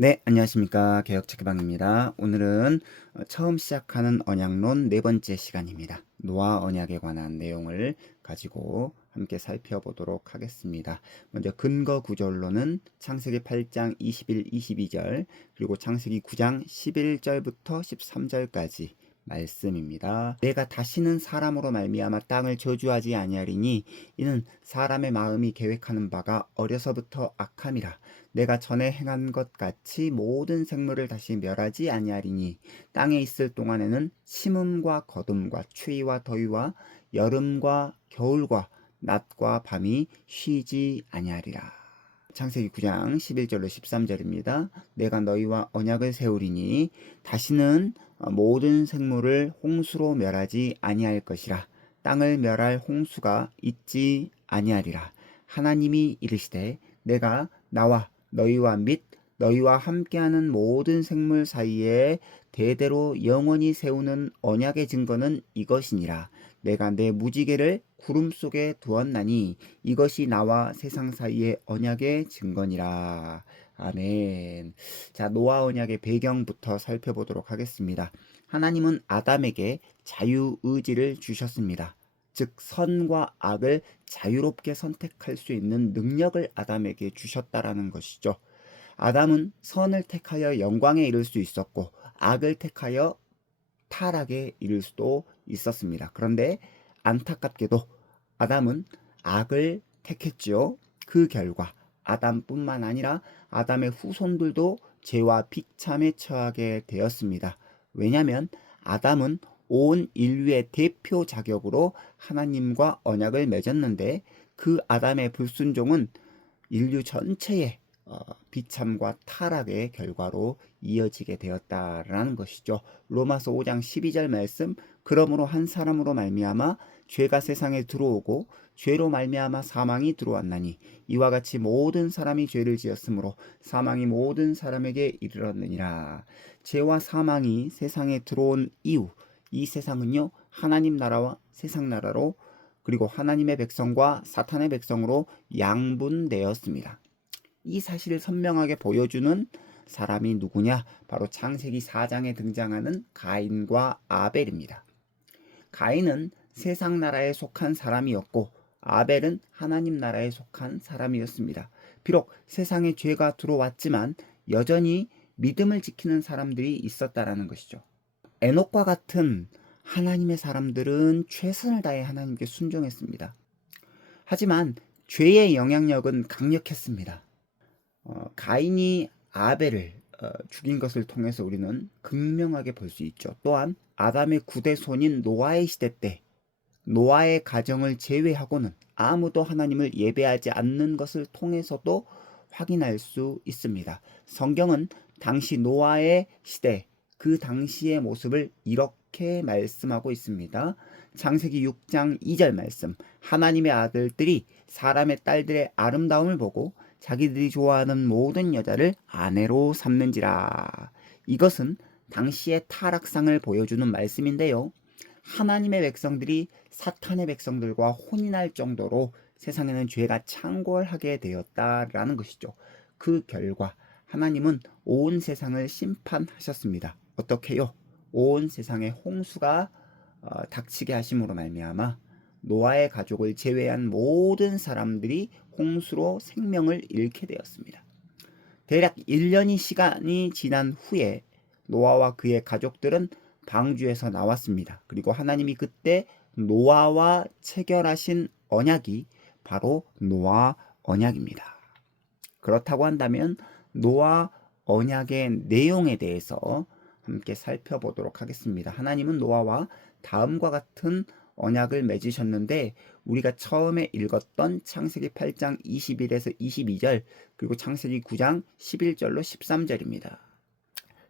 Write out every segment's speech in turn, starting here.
네, 안녕하십니까. 개혁책방입니다. 오늘은 처음 시작하는 언약론 네 번째 시간입니다. 노아 언약에 관한 내용을 가지고 함께 살펴보도록 하겠습니다. 먼저 근거 구절로는 창세기 8장 21, 22절 그리고 창세기 9장 11절부터 13절까지 말씀입니다. 내가 다시는 사람으로 말미암아 땅을 저주하지 아니하리니 이는 사람의 마음이 계획하는 바가 어려서부터 악함이라. 내가 전에 행한 것 같이 모든 생물을 다시 멸하지 아니하리니 땅에 있을 동안에는 심음과 거둠과 추위와 더위와 여름과 겨울과 낮과 밤이 쉬지 아니하리라. 창세기 9장 11절로 13절입니다. 내가 너희와 언약을 세우리니 다시는 모든 생물을 홍수로 멸하지 아니할 것이라. 땅을 멸할 홍수가 있지 아니하리라. 하나님이 이르시되 내가 나와 너희와 및 너희와 함께하는 모든 생물 사이에 대대로 영원히 세우는 언약의 증거는 이것이니라. 내가 내 무지개를 구름 속에 두었나니 이것이 나와 세상 사이의 언약의 증거니라. 아멘. 자, 노아 언약의 배경부터 살펴보도록 하겠습니다. 하나님은 아담에게 자유의지를 주셨습니다. 즉 선과 악을 자유롭게 선택할 수 있는 능력을 아담에게 주셨다라는 것이죠. 아담은 선을 택하여 영광에 이를 수 있었고 악을 택하여 타락에 이를 수도 있었습니다. 그런데 안타깝게도 아담은 악을 택했지요. 그 결과 아담뿐만 아니라 아담의 후손들도 죄와 비참에 처하게 되었습니다. 왜냐하면 아담은 온 인류의 대표 자격으로 하나님과 언약을 맺었는데 그 아담의 불순종은 인류 전체의 비참과 타락의 결과로 이어지게 되었다라는 것이죠. 로마서 5장 12절 말씀, 그러므로 한 사람으로 말미암아 죄가 세상에 들어오고 죄로 말미암아 사망이 들어왔나니 이와 같이 모든 사람이 죄를 지었으므로 사망이 모든 사람에게 이르렀느니라. 죄와 사망이 세상에 들어온 이후 이 세상은요 하나님 나라와 세상 나라로 그리고 하나님의 백성과 사탄의 백성으로 양분되었습니다. 이 사실을 선명하게 보여주는 사람이 누구냐? 바로 창세기 4장에 등장하는 가인과 아벨입니다. 가인은 세상 나라에 속한 사람이었고 아벨은 하나님 나라에 속한 사람이었습니다. 비록 세상에 죄가 들어왔지만 여전히 믿음을 지키는 사람들이 있었다라는 것이죠. 에녹과 같은 하나님의 사람들은 최선을 다해 하나님께 순종했습니다. 하지만 죄의 영향력은 강력했습니다. 가인이 아벨을 죽인 것을 통해서 우리는 극명하게 볼 수 있죠. 또한 아담의 9대 손인 노아의 시대 때 노아의 가정을 제외하고는 아무도 하나님을 예배하지 않는 것을 통해서도 확인할 수 있습니다. 성경은 당시 노아의 시대, 그 당시의 모습을 이렇게 말씀하고 있습니다. 창세기 6장 2절 말씀, 하나님의 아들들이 사람의 딸들의 아름다움을 보고 자기들이 좋아하는 모든 여자를 아내로 삼는지라. 이것은 당시의 타락상을 보여주는 말씀인데요. 하나님의 백성들이 사탄의 백성들과 혼인할 정도로 세상에는 죄가 창궐하게 되었다라는 것이죠. 그 결과 하나님은 온 세상을 심판하셨습니다. 어떻게요? 온 세상에 홍수가 닥치게 하심으로 말미암아 노아의 가족을 제외한 모든 사람들이 홍수로 생명을 잃게 되었습니다. 대략 1년의 시간이 지난 후에 노아와 그의 가족들은 방주에서 나왔습니다. 그리고 하나님이 그때 노아와 체결하신 언약이 바로 노아 언약입니다. 그렇다고 한다면 노아 언약의 내용에 대해서 함께 살펴보도록 하겠습니다. 하나님은 노아와 다음과 같은 언약을 맺으셨는데 우리가 처음에 읽었던 창세기 8장 21에서 22절 그리고 창세기 9장 11절로 13절입니다.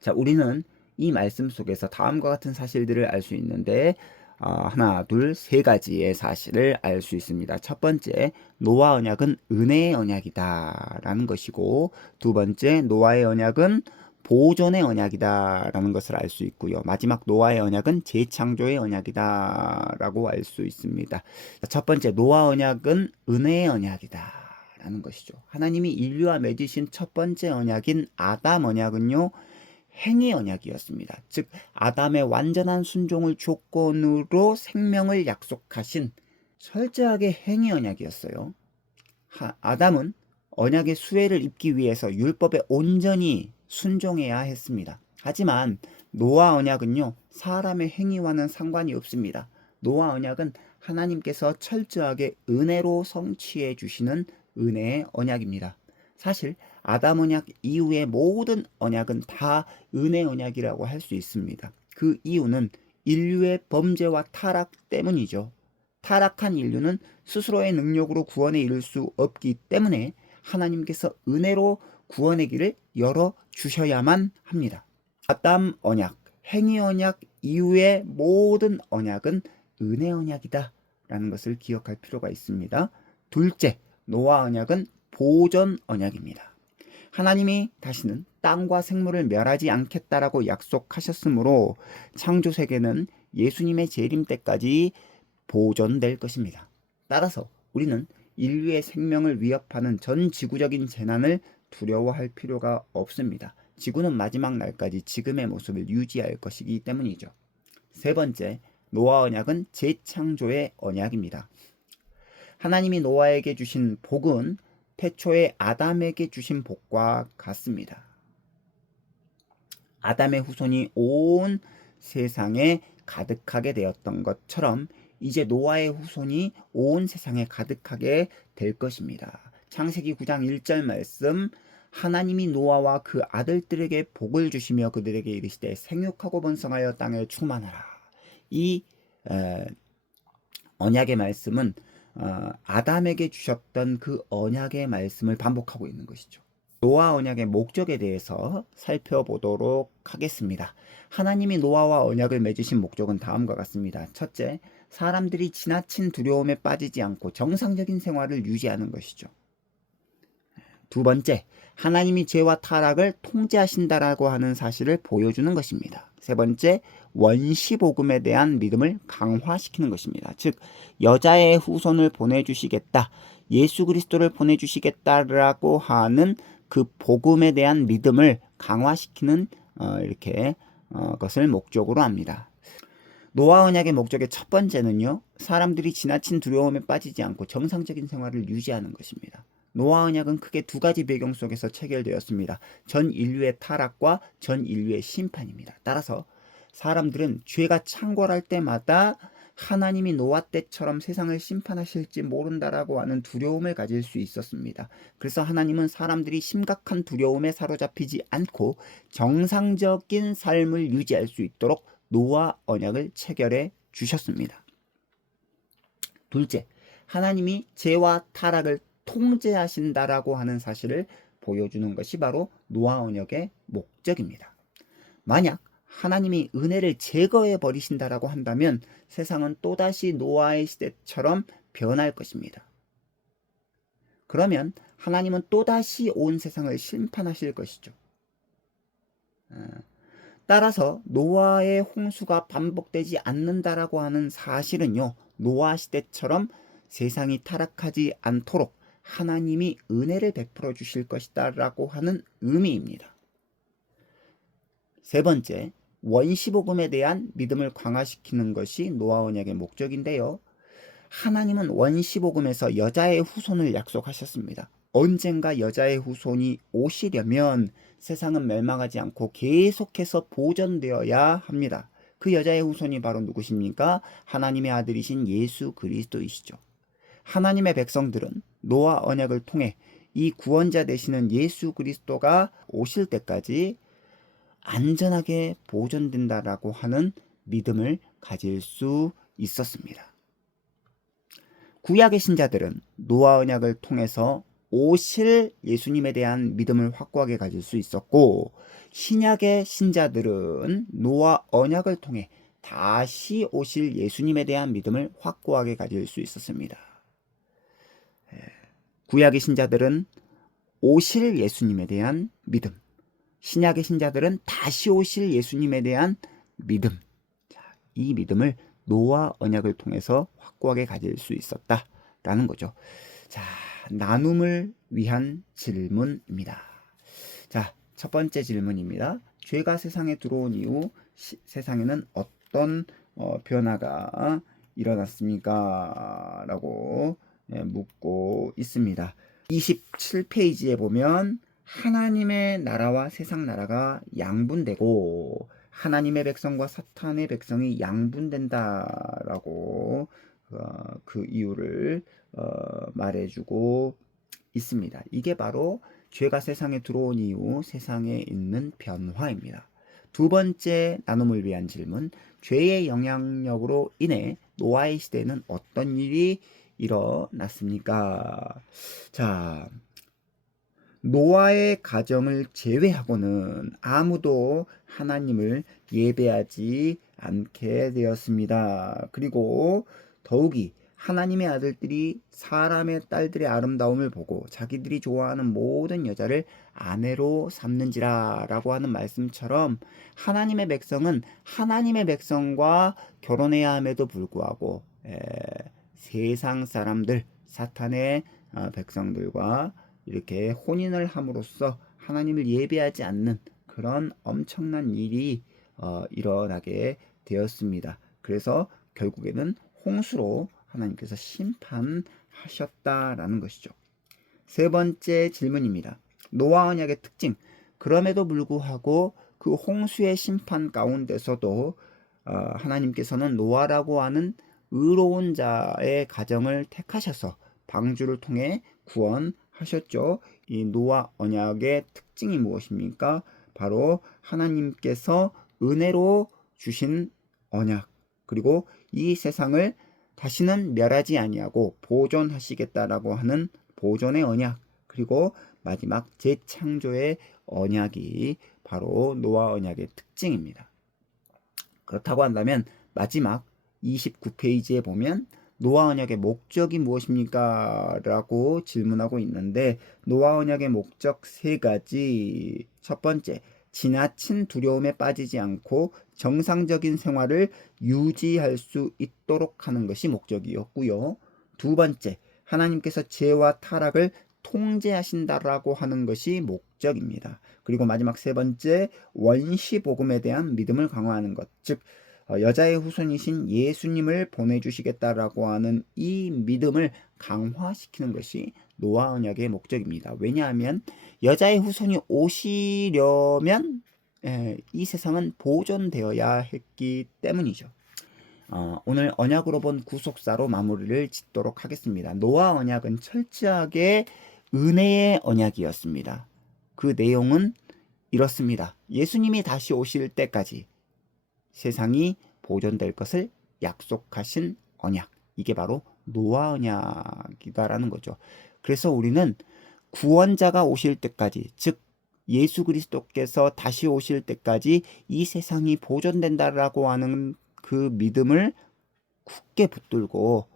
자, 우리는 이 말씀 속에서 다음과 같은 사실들을 알 수 있는데 하나, 둘, 세 가지의 사실을 알 수 있습니다. 첫 번째, 노아 언약은 은혜의 언약이다 라는 것이고 두 번째, 노아의 언약은 보존의 언약이다 라는 것을 알 수 있고요. 마지막 노아의 언약은 재창조의 언약이다 라고 알 수 있습니다. 첫 번째, 노아 언약은 은혜의 언약이다 라는 것이죠. 하나님이 인류와 맺으신 첫 번째 언약인 아담 언약은요, 행위 언약이었습니다. 즉 아담의 완전한 순종을 조건으로 생명을 약속하신 철저하게 행위 언약이었어요. 아담은 언약의 수혜를 입기 위해서 율법에 온전히 순종해야 했습니다. 하지만 노아 언약은요, 사람의 행위와는 상관이 없습니다. 노아 언약은 하나님께서 철저하게 은혜로 성취해 주시는 은혜의 언약입니다. 사실 아담 언약 이후의 모든 언약은 다 은혜 언약이라고 할 수 있습니다. 그 이유는 인류의 범죄와 타락 때문이죠. 타락한 인류는 스스로의 능력으로 구원에 이를 수 없기 때문에 하나님께서 은혜로 구원의 길을 열어 주셔야만 합니다. 아담 언약, 행위 언약 이후의 모든 언약은 은혜 언약이다 라는 것을 기억할 필요가 있습니다. 둘째, 노아 언약은 보존 언약입니다. 하나님이 다시는 땅과 생물을 멸하지 않겠다라고 약속하셨으므로 창조 세계는 예수님의 재림 때까지 보존될 것입니다. 따라서 우리는 인류의 생명을 위협하는 전 지구적인 재난을 두려워할 필요가 없습니다. 지구는 마지막 날까지 지금의 모습을 유지할 것이기 때문이죠. 세 번째, 노아 언약은 재창조의 언약입니다. 하나님이 노아에게 주신 복은 태초에 아담에게 주신 복과 같습니다. 아담의 후손이 온 세상에 가득하게 되었던 것처럼 이제 노아의 후손이 온 세상에 가득하게 될 것입니다. 창세기 9장 1절 말씀, 하나님이 노아와 그 아들들에게 복을 주시며 그들에게 이르시되 생육하고 번성하여 땅을 충만하라. 이 언약의 말씀은 아담에게 주셨던 그 언약의 말씀을 반복하고 있는 것이죠. 노아 언약의 목적에 대해서 살펴보도록 하겠습니다. 하나님이 노아와 언약을 맺으신 목적은 다음과 같습니다. 첫째, 사람들이 지나친 두려움에 빠지지 않고 정상적인 생활을 유지하는 것이죠. 두 번째, 하나님이 죄와 타락을 통제하신다라고 하는 사실을 보여주는 것입니다. 세 번째, 원시복음에 대한 믿음을 강화시키는 것입니다. 즉, 여자의 후손을 보내주시겠다, 예수 그리스도를 보내주시겠다라고 하는 그 복음에 대한 믿음을 강화시키는 것을 목적으로 합니다. 노아 언약의 목적의 첫 번째는요, 사람들이 지나친 두려움에 빠지지 않고 정상적인 생활을 유지하는 것입니다. 노아 언약은 크게 두 가지 배경 속에서 체결되었습니다. 전 인류의 타락과 전 인류의 심판입니다. 따라서 사람들은 죄가 창궐할 때마다 하나님이 노아 때처럼 세상을 심판하실지 모른다라고 하는 두려움을 가질 수 있었습니다. 그래서 하나님은 사람들이 심각한 두려움에 사로잡히지 않고 정상적인 삶을 유지할 수 있도록 노아 언약을 체결해 주셨습니다. 둘째, 하나님이 죄와 타락을 통제하신다라고 하는 사실을 보여주는 것이 바로 노아 언약의 목적입니다. 만약 하나님이 은혜를 제거해 버리신다라고 한다면 세상은 또다시 노아의 시대처럼 변할 것입니다. 그러면 하나님은 또다시 온 세상을 심판하실 것이죠. 따라서 노아의 홍수가 반복되지 않는다라고 하는 사실은요, 노아 시대처럼 세상이 타락하지 않도록 하나님이 은혜를 베풀어 주실 것이다 라고 하는 의미입니다. 세 번째, 원시복음에 대한 믿음을 강화시키는 것이 노아 언약의 목적인데요. 하나님은 원시복음에서 여자의 후손을 약속하셨습니다. 언젠가 여자의 후손이 오시려면 세상은 멸망하지 않고 계속해서 보존되어야 합니다. 그 여자의 후손이 바로 누구십니까? 하나님의 아들이신 예수 그리스도이시죠. 하나님의 백성들은 노아 언약을 통해 이 구원자 되시는 예수 그리스도가 오실 때까지 안전하게 보존된다라고 하는 믿음을 가질 수 있었습니다. 구약의 신자들은 노아 언약을 통해서 오실 예수님에 대한 믿음을 확고하게 가질 수 있었고, 신약의 신자들은 노아 언약을 통해 다시 오실 예수님에 대한 믿음을 확고하게 가질 수 있었습니다. 구약의 신자들은 오실 예수님에 대한 믿음, 신약의 신자들은 다시 오실 예수님에 대한 믿음, 이 믿음을 노아 언약을 통해서 확고하게 가질 수 있었다라는 거죠. 자, 나눔을 위한 질문입니다. 자, 첫 번째 질문입니다. 죄가 세상에 들어온 이후 세상에는 어떤 변화가 일어났습니까? 라고 묻고 있습니다. 27페이지에 보면 하나님의 나라와 세상 나라가 양분되고 하나님의 백성과 사탄의 백성이 양분된다라고 그 이유를 말해주고 있습니다. 이게 바로 죄가 세상에 들어온 이후 세상에 있는 변화입니다. 두 번째 나눔을 위한 질문, 죄의 영향력으로 인해 노아의 시대에는 어떤 일이 일어났습니까? 자, 노아의 가정을 제외하고는 아무도 하나님을 예배하지 않게 되었습니다. 그리고 더욱이 하나님의 아들들이 사람의 딸들의 아름다움을 보고 자기들이 좋아하는 모든 여자를 아내로 삼는지라 라고 하는 말씀처럼 하나님의 백성은 하나님의 백성과 결혼해야 함에도 불구하고 세상 사람들, 사탄의 백성들과 이렇게 혼인을 함으로써 하나님을 예배하지 않는 그런 엄청난 일이 일어나게 되었습니다. 그래서 결국에는 홍수로 하나님께서 심판하셨다라는 것이죠. 세 번째 질문입니다. 노아 언약의 특징. 그럼에도 불구하고 그 홍수의 심판 가운데서도 하나님께서는 노아라고 하는 의로운 자의 가정을 택하셔서 방주를 통해 구원하셨죠. 이 노아 언약의 특징이 무엇입니까? 바로 하나님께서 은혜로 주신 언약, 그리고 이 세상을 다시는 멸하지 아니하고 보존하시겠다라고 하는 보존의 언약, 그리고 마지막 재창조의 언약이 바로 노아 언약의 특징입니다. 그렇다고 한다면 마지막 29페이지에 보면 노아 언약의 목적이 무엇입니까? 라고 질문하고 있는데 노아 언약의 목적 세 가지. 첫 번째, 지나친 두려움에 빠지지 않고 정상적인 생활을 유지할 수 있도록 하는 것이 목적이었고요. 두 번째, 하나님께서 죄와 타락을 통제하신다라고 하는 것이 목적입니다. 그리고 마지막 세 번째, 원시 복음에 대한 믿음을 강화하는 것, 즉 여자의 후손이신 예수님을 보내주시겠다라고 하는 이 믿음을 강화시키는 것이 노아 언약의 목적입니다. 왜냐하면 여자의 후손이 오시려면 이 세상은 보존되어야 했기 때문이죠. 오늘 언약으로 본 구속사로 마무리를 짓도록 하겠습니다. 노아 언약은 철저하게 은혜의 언약이었습니다. 그 내용은 이렇습니다. 예수님이 다시 오실 때까지 세상이 보존될 것을 약속하신 언약. 이게 바로 노아 언약이다라는 거죠. 그래서 우리는 구원자가 오실 때까지, 즉 예수 그리스도께서 다시 오실 때까지 이 세상이 보존된다라고 하는 그 믿음을 굳게 붙들고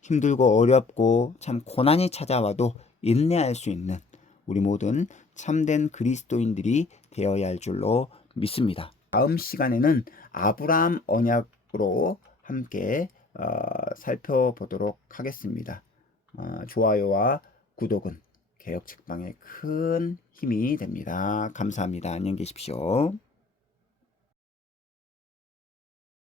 힘들고 어렵고 참 고난이 찾아와도 인내할 수 있는 우리 모든 참된 그리스도인들이 되어야 할 줄로 믿습니다. 다음 시간에는 아브라함 언약으로 함께 살펴보도록 하겠습니다. 좋아요와 구독은 개혁책방에 큰 힘이 됩니다. 감사합니다. 안녕히 계십시오.